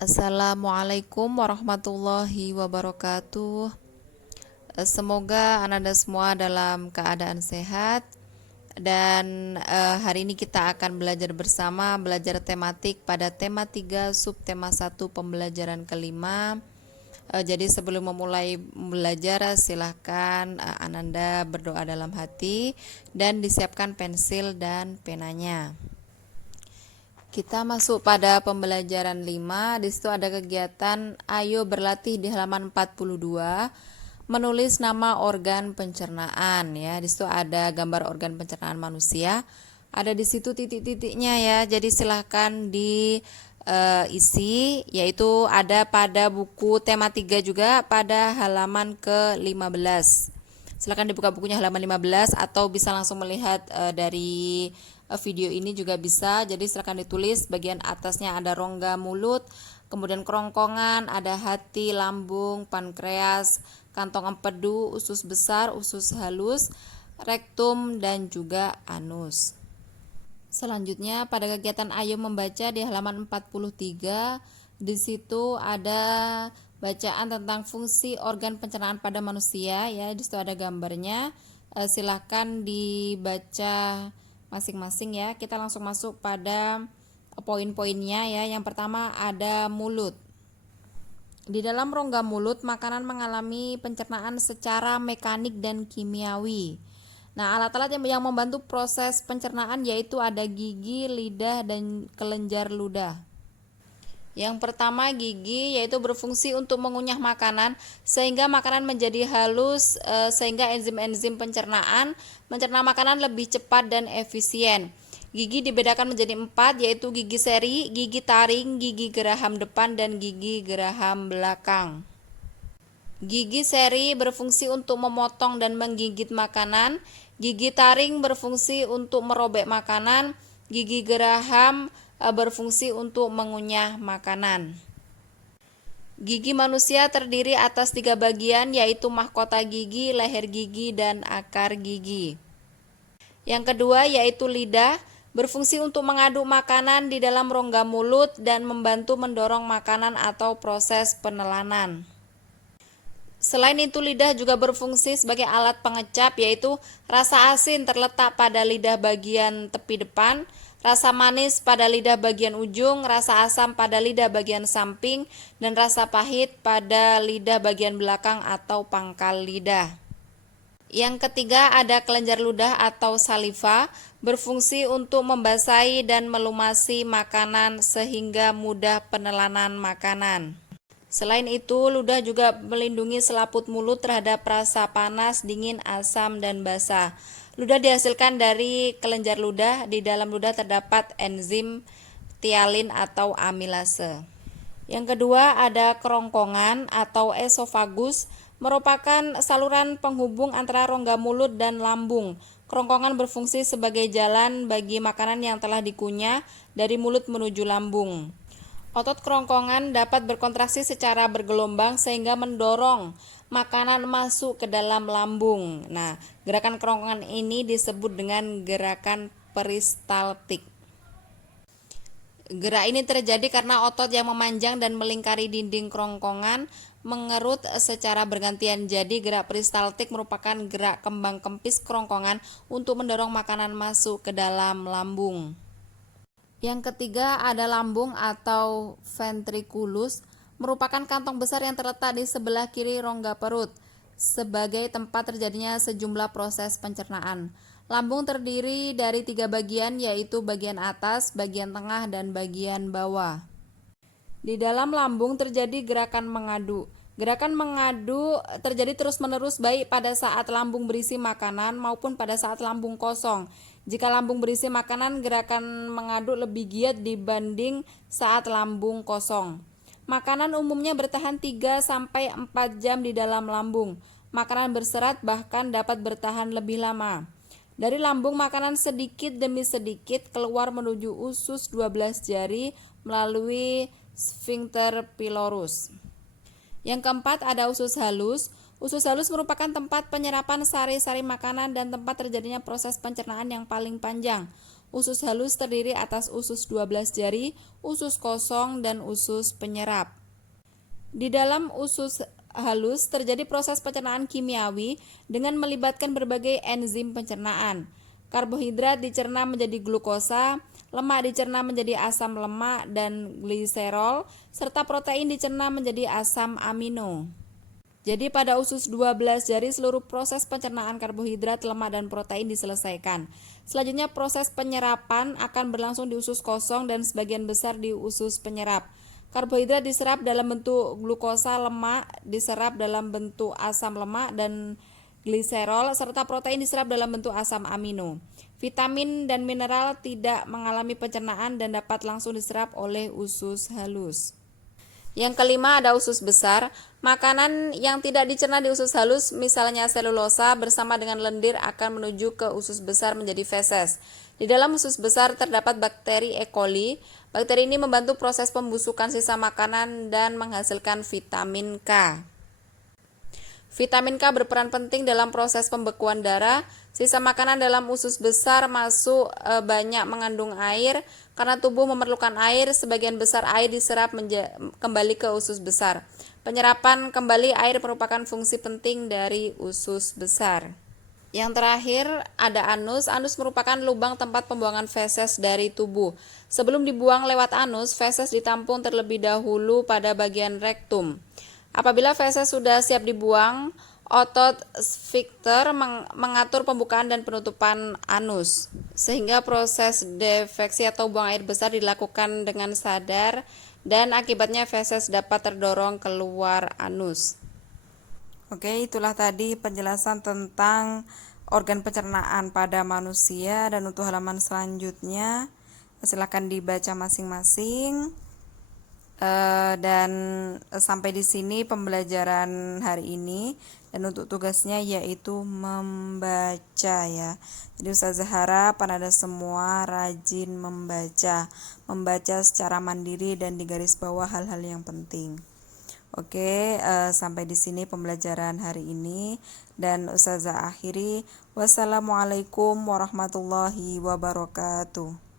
Assalamualaikum warahmatullahi wabarakatuh. Semoga Ananda semua dalam keadaan sehat dan hari ini kita akan belajar bersama belajar tematik pada tema 3 subtema 1 pembelajaran kelima. Jadi sebelum memulai belajar silahkan Ananda berdoa dalam hati dan disiapkan pensil dan penanya. Kita masuk pada pembelajaran 5. Di situ ada kegiatan ayo berlatih di halaman 42. Menulis nama organ pencernaan ya. Di situ ada gambar organ pencernaan manusia. Ada di situ titik-titiknya ya. Jadi silahkan diisi, yaitu ada pada buku tema 3 juga pada halaman ke-15. Silakan dibuka bukunya halaman 15 atau bisa langsung melihat dari video ini juga bisa. Jadi silakan ditulis, bagian atasnya ada rongga mulut, kemudian kerongkongan, ada hati, lambung, pankreas, kantong empedu, usus besar, usus halus, rektum dan juga anus. Selanjutnya pada kegiatan ayo membaca di halaman 43, di situ ada bacaan tentang fungsi organ pencernaan pada manusia ya. Di situ ada gambarnya. Silahkan dibaca masing-masing ya. Kita langsung masuk pada poin-poinnya ya. Yang pertama ada mulut. Di dalam rongga mulut, makanan mengalami pencernaan secara mekanik dan kimiawi. Nah, alat-alat yang membantu proses pencernaan yaitu ada gigi, lidah, dan kelenjar ludah. Yang pertama gigi, yaitu berfungsi untuk mengunyah makanan sehingga makanan menjadi halus, sehingga enzim-enzim pencernaan mencerna makanan lebih cepat dan efisien. Gigi dibedakan menjadi 4, yaitu gigi seri, gigi taring, gigi geraham depan, dan gigi geraham belakang. Gigi seri berfungsi untuk memotong dan menggigit makanan. Gigi taring berfungsi untuk merobek makanan. Gigi geraham berfungsi untuk mengunyah makanan. Gigi manusia terdiri atas 3 bagian, yaitu mahkota gigi, leher gigi, dan akar gigi. Yang kedua yaitu lidah, berfungsi untuk mengaduk makanan di dalam rongga mulut dan membantu mendorong makanan atau proses penelanan. Selain itu, lidah juga berfungsi sebagai alat pengecap, yaitu rasa asin terletak pada lidah bagian tepi depan, rasa manis pada lidah bagian ujung, rasa asam pada lidah bagian samping, dan rasa pahit pada lidah bagian belakang atau pangkal lidah. Yang ketiga ada kelenjar ludah atau saliva, berfungsi untuk membasahi dan melumasi makanan sehingga mudah penelanan makanan. Selain itu, ludah juga melindungi selaput mulut terhadap rasa panas, dingin, asam, dan basah. Ludah dihasilkan dari kelenjar ludah. Di dalam ludah terdapat enzim tialin atau amilase. Yang kedua ada kerongkongan atau esofagus, merupakan saluran penghubung antara rongga mulut dan lambung. Kerongkongan berfungsi sebagai jalan bagi makanan yang telah dikunyah dari mulut menuju lambung. Otot kerongkongan dapat berkontraksi secara bergelombang sehingga mendorong makanan masuk ke dalam lambung. Nah, gerakan kerongkongan ini disebut dengan gerakan peristaltik. Gerak ini terjadi karena otot yang memanjang dan melingkari dinding kerongkongan mengerut secara bergantian. Jadi gerak peristaltik merupakan gerak kembang kempis kerongkongan untuk mendorong makanan masuk ke dalam lambung. Yang ketiga ada lambung atau ventriculus, merupakan kantong besar yang terletak di sebelah kiri rongga perut sebagai tempat terjadinya sejumlah proses pencernaan. Lambung terdiri dari 3 bagian, yaitu bagian atas, bagian tengah, dan bagian bawah. Di dalam lambung terjadi gerakan mengadu. Gerakan mengadu terjadi terus-menerus baik pada saat lambung berisi makanan maupun pada saat lambung kosong. Jika lambung berisi makanan, gerakan mengaduk lebih giat dibanding saat lambung kosong. Makanan umumnya bertahan 3-4 jam di dalam lambung. Makanan berserat bahkan dapat bertahan lebih lama. Dari lambung, makanan sedikit demi sedikit keluar menuju usus 12 jari melalui sphincter pylorus. Yang keempat ada usus halus. Usus halus merupakan tempat penyerapan sari-sari makanan dan tempat terjadinya proses pencernaan yang paling panjang. Usus halus terdiri atas usus 12 jari, usus kosong, dan usus penyerap. Di dalam usus halus terjadi proses pencernaan kimiawi dengan melibatkan berbagai enzim pencernaan. Karbohidrat dicerna menjadi glukosa, lemak dicerna menjadi asam lemak dan gliserol, serta protein dicerna menjadi asam amino. Jadi pada usus 12 jari seluruh proses pencernaan karbohidrat, lemak, dan protein diselesaikan. Selanjutnya proses penyerapan akan berlangsung di usus kosong dan sebagian besar di usus penyerap. Karbohidrat diserap dalam bentuk glukosa, lemak diserap dalam bentuk asam lemak dan gliserol, serta protein diserap dalam bentuk asam amino. Vitamin dan mineral tidak mengalami pencernaan dan dapat langsung diserap oleh usus halus. Yang kelima ada usus besar. Makanan yang tidak dicerna di usus halus, misalnya selulosa bersama dengan lendir akan menuju ke usus besar menjadi feses. Di dalam usus besar terdapat bakteri E. coli. Bakteri ini membantu proses pembusukan sisa makanan dan menghasilkan vitamin K. Vitamin K berperan penting dalam proses pembekuan darah. Sisa makanan dalam usus besar masuk banyak mengandung air. Karena tubuh memerlukan air, sebagian besar air diserap kembali ke usus besar. Penyerapan kembali air merupakan fungsi penting dari usus besar. Yang terakhir ada anus. Anus merupakan lubang tempat pembuangan feses dari tubuh. Sebelum dibuang lewat anus, feses ditampung terlebih dahulu pada bagian rektum. Apabila feses sudah siap dibuang, otot sphincter mengatur pembukaan dan penutupan anus, sehingga proses defeksi atau buang air besar dilakukan dengan sadar dan akibatnya feses dapat terdorong keluar anus. Oke, itulah tadi penjelasan tentang organ pencernaan pada manusia, dan untuk halaman selanjutnya silakan dibaca masing-masing. Dan sampai di sini pembelajaran hari ini, dan untuk tugasnya yaitu membaca ya. Jadi Ustazah harap Anda semua rajin membaca secara mandiri dan digaris bawah hal-hal yang penting. Oke, sampai di sini pembelajaran hari ini, dan Ustazah akhiri. Wassalamualaikum warahmatullahi wabarakatuh.